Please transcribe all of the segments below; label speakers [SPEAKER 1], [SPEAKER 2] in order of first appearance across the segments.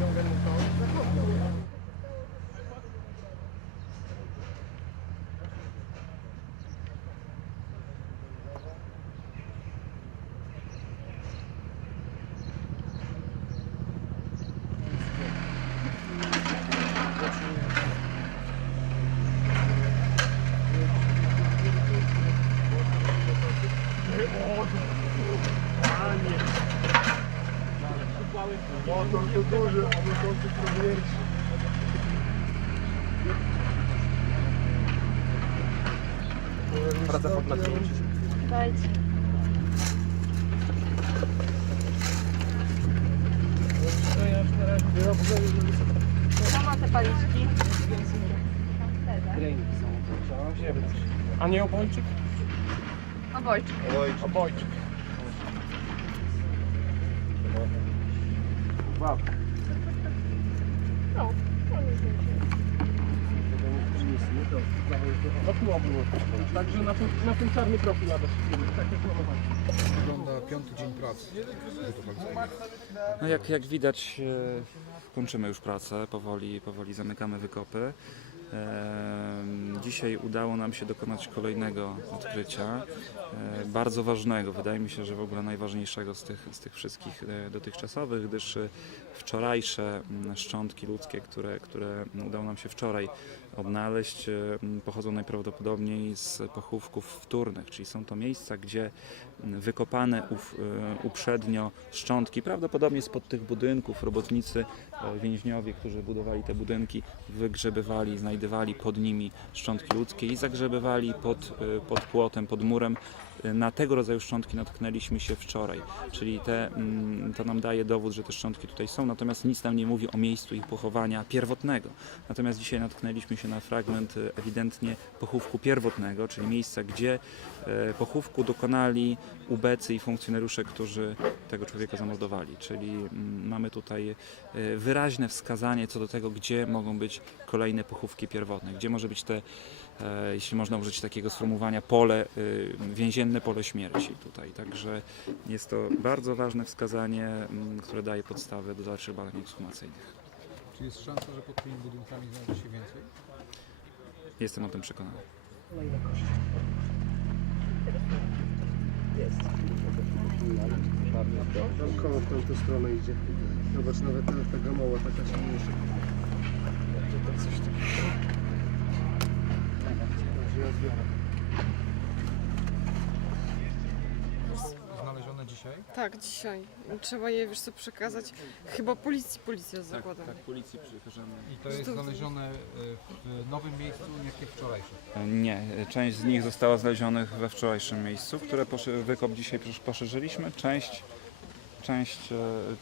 [SPEAKER 1] don't ganun. Motor to duży, a motocykl to większy.
[SPEAKER 2] Praca pod napięciem.
[SPEAKER 3] Dajcie. Co ma te paliczki?
[SPEAKER 2] A nie obojczyk?
[SPEAKER 3] Obojczyk.
[SPEAKER 2] Obojczyk.
[SPEAKER 3] No, to nie
[SPEAKER 2] było. Także na, na ten czarny profil nada się tak jak.
[SPEAKER 4] Wygląda piąty dzień pracy.
[SPEAKER 5] No jak, jak widać, e, kończymy już pracę, powoli, powoli zamykamy wykopy. Dzisiaj udało nam się dokonać kolejnego odkrycia, e, bardzo ważnego, wydaje mi się, że w ogóle najważniejszego z tych, z tych wszystkich e, dotychczasowych, gdyż e, wczorajsze mm, szczątki ludzkie, które, które udało nam się wczoraj odnaleźć, e, pochodzą najprawdopodobniej z pochówków wtórnych, czyli są to miejsca, gdzie wykopane e, uprzednio szczątki, prawdopodobnie spod tych budynków, robotnicy, e, więźniowie, którzy budowali te budynki, wygrzebywali, znajdywali pod nimi szczątki ludzkie i zagrzebywali pod, pod płotem, pod murem. Na tego rodzaju szczątki natknęliśmy się wczoraj, czyli te, mm, to nam daje dowód, że te szczątki tutaj są, natomiast nic nam nie mówi o miejscu ich pochowania pierwotnego. Natomiast dzisiaj natknęliśmy się na fragment e, ewidentnie pochówku pierwotnego, czyli miejsca, gdzie e, pochówku dokonali ubecy i funkcjonariusze, którzy tego człowieka zamordowali. Czyli mm, mamy tutaj e, wyraźne wskazanie co do tego, gdzie mogą być kolejne pochówki pierwotne, gdzie może być te, jeśli można użyć takiego sformułowania, pole, e, więzienne pole śmierci tutaj. Także jest to bardzo ważne wskazanie, mm, które daje podstawę do dalszych badań ekshumacyjnych.
[SPEAKER 4] Czy jest szansa, że pod tymi budynkami znajdzie się więcej?
[SPEAKER 5] Jestem o tym przekonany.
[SPEAKER 1] Tam koło w tamtą stronę idzie. Zobacz, nawet ta, ta gamoła taka się mniejsza. Coś takiego. Ja zbieram.
[SPEAKER 4] Znalezione dzisiaj?
[SPEAKER 6] Tak, dzisiaj. Trzeba je, wiesz co, przekazać chyba policji, policja zakładam.
[SPEAKER 5] policji przykażemy.
[SPEAKER 4] I to jest znalezione y, w nowym miejscu, nie w tych wczorajszych.
[SPEAKER 5] Nie, część z nich została znalezionych we wczorajszym miejscu, które wykop dzisiaj posz- poszerzyliśmy. Część, część, e,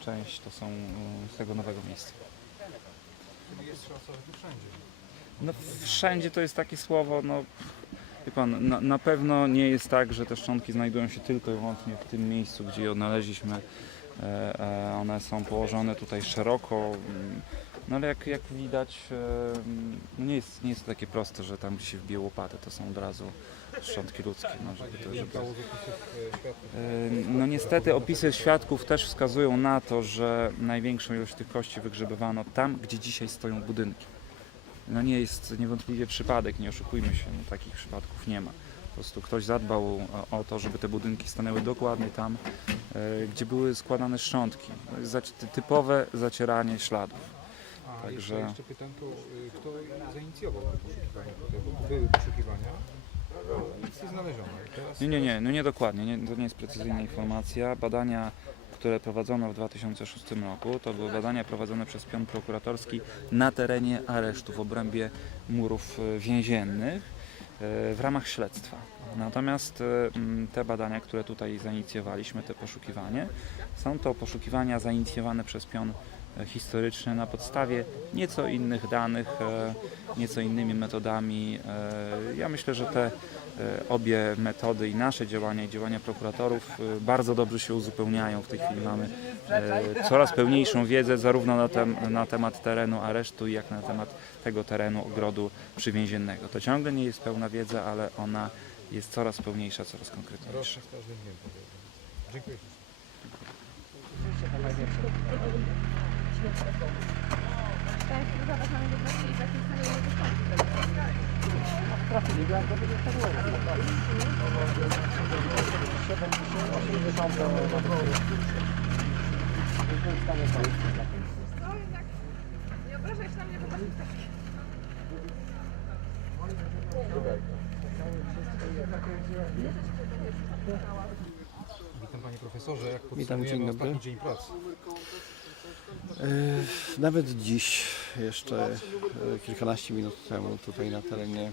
[SPEAKER 5] część to są e, z tego nowego miejsca.
[SPEAKER 4] Czyli jest szansa, że tu wszędzie.
[SPEAKER 5] No wszędzie to jest takie słowo, no wie pan, na, na pewno nie jest tak, że te szczątki znajdują się tylko i wyłącznie w tym miejscu, gdzie je odnaleźliśmy. E, e, One są położone tutaj szeroko, mm, no ale jak, jak widać, e, no nie, jest, nie jest to takie proste, że tam gdzie się wbije łopatę, to są od razu szczątki ludzkie. No, żeby to, żeby... No niestety opisy świadków też wskazują na to, że największą ilość tych kości wygrzebywano tam, gdzie dzisiaj stoją budynki. No nie jest niewątpliwie przypadek, nie oszukujmy się, no takich przypadków nie ma. Po prostu ktoś zadbał o, o to, żeby te budynki stanęły dokładnie tam, e, gdzie były składane szczątki. To jest zac- typowe zacieranie śladów.
[SPEAKER 4] A
[SPEAKER 5] Także-
[SPEAKER 4] jeszcze, jeszcze pytam, to y, kto zainicjował te poszukiwania tutaj? Bo były poszukiwania, a nic nie znaleziono. Teraz
[SPEAKER 5] Nie, nie, nie, no nie dokładnie, nie, to nie jest precyzyjna informacja. Badania, które prowadzono w 2006 roku, to były badania prowadzone przez pion prokuratorski na terenie aresztu w obrębie murów e, więziennych e, w ramach śledztwa. Natomiast e, te badania, które tutaj zainicjowaliśmy, te poszukiwanie, są to poszukiwania zainicjowane przez pion e, historyczny na podstawie nieco innych danych, e, nieco innymi metodami. E, Ja myślę, że te e, obie metody i nasze działania i działania prokuratorów bardzo dobrze się uzupełniają. W tej chwili mamy coraz pełniejszą wiedzę zarówno na, tem, na temat terenu aresztu, jak na temat tego terenu ogrodu przywięziennego. To ciągle nie jest pełna wiedza, ale ona jest coraz pełniejsza, coraz konkretniejsza.
[SPEAKER 4] Dziękuję.
[SPEAKER 1] To
[SPEAKER 3] w bo to jest.
[SPEAKER 4] Witam panie profesorze, jak
[SPEAKER 1] Witam, dzień
[SPEAKER 4] podsumujemy ostatni dzień pracy.
[SPEAKER 1] E, Nawet dziś, jeszcze e, kilkanaście minut temu, tutaj na terenie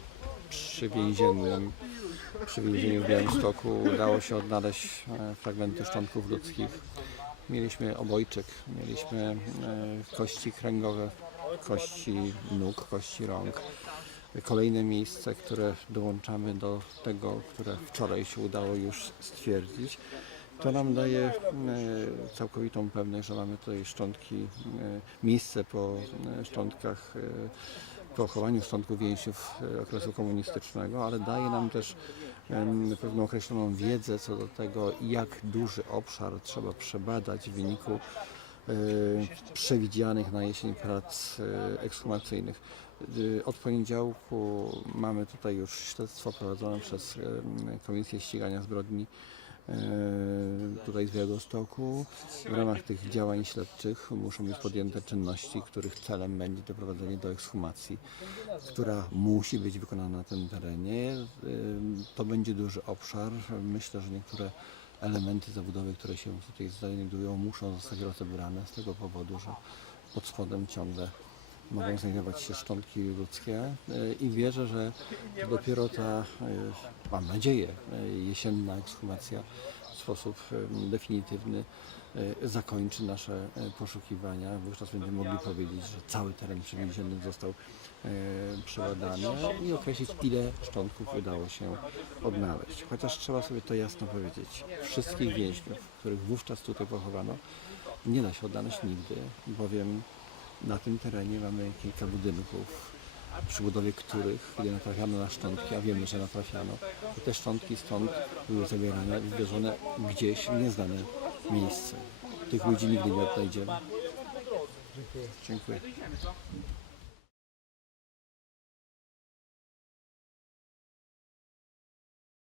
[SPEAKER 1] przywięziennym, przy więzieniu w Białymstoku udało się odnaleźć e, fragmenty szczątków ludzkich. Mieliśmy obojczyk, mieliśmy e, kości kręgowe, kości nóg, kości rąk. Kolejne miejsce, które dołączamy do tego, które wczoraj się udało już stwierdzić. To nam daje e, całkowitą pewność, że mamy tutaj szczątki, e, miejsce po e, szczątkach, po chowaniu szczątków więźniów okresu komunistycznego, ale daje nam też pewną określoną wiedzę co do tego, jak duży obszar trzeba przebadać w wyniku przewidzianych na jesień prac ekshumacyjnych. Od poniedziałku mamy tutaj już śledztwo prowadzone przez Komisję Ścigania Zbrodni tutaj z Białegostoku. W ramach tych działań śledczych muszą być podjęte czynności, których celem będzie doprowadzenie do ekshumacji, która musi być wykonana na tym terenie. Ym, To będzie duży obszar. Myślę, że niektóre elementy zabudowy, które się tutaj znajdują, muszą zostać rozebrane z tego powodu, że pod spodem ciągle mogą znajdować się szczątki ludzkie y, i wierzę, że dopiero ta, y, mam nadzieję, y, jesienna ekshumacja w sposób definitywny zakończy nasze poszukiwania. Wówczas będziemy mogli powiedzieć, że cały teren przewidziany został przebadany i określić, ile szczątków udało się odnaleźć. Chociaż trzeba sobie to jasno powiedzieć. Wszystkich więźniów, których wówczas tutaj pochowano, nie da się odnaleźć nigdy, bowiem na tym terenie mamy kilka budynków, przy budowie których, kiedy natrafiano na szczątki, a wiemy, że natrafiano, to te szczątki stąd były zabierane i wywiezione gdzieś w nieznane miejsce. Tych ludzi nigdy nie odnajdziemy. Dziękuję.